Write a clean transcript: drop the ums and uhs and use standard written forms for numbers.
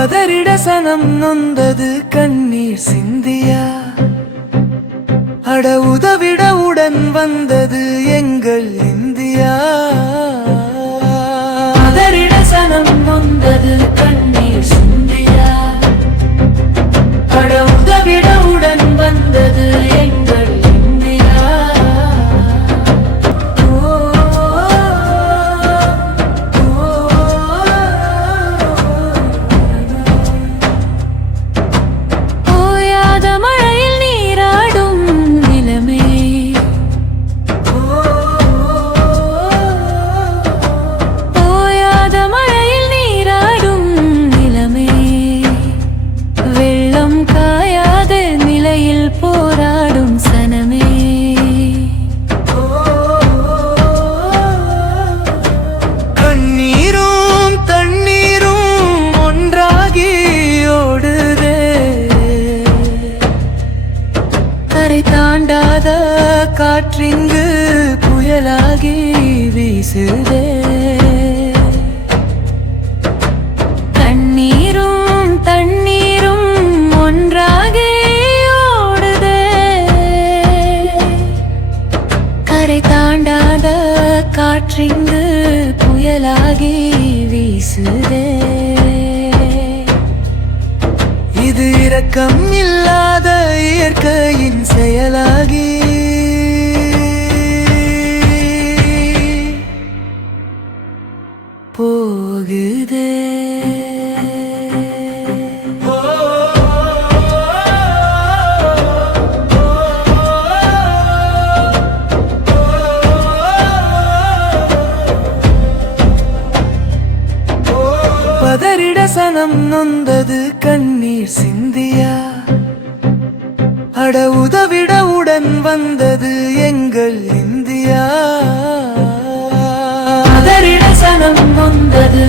பதறிட சனம் நொந்தது கண்ணீர் சிந்தியா, அட உதவிட உடன் வந்தது எங்கள் இந்தியா. பதறிட சனம் நொந்தது கண்ணீர் சிந்தியா, அட உதவிட உடன் வந்தது எங்கள் இந்தியா. ஓயாத மழையில் நீராடும் நிலமே, ஓயாத மழையில் நீராடும் நிலமே, வெள்ளம் காயாத நிலையில் போராடும் சனமே. கண்ணீரும் தண்ணீரும் ஒன்றாகி ஓடுதே, கரை தாண்டாத காற்றிங்கு புயலாகி வீசுதே. கண்ணீரும் தண்ணீரும் ஒன்றாகி ஓடுதே, கரை தாண்டாத காற்றிங்கு புயலாகி வீசுதே. இது இரக்கம் இல்லாத இயற்கையின் செயலாகி போகுதே. பதறிட சனம் நொந்தது கண்ணீர் சிந்தியா, அட உதவிட உடன் வந்தது எங்கள் இந்தியா. பதறிட சனம் நொந்தது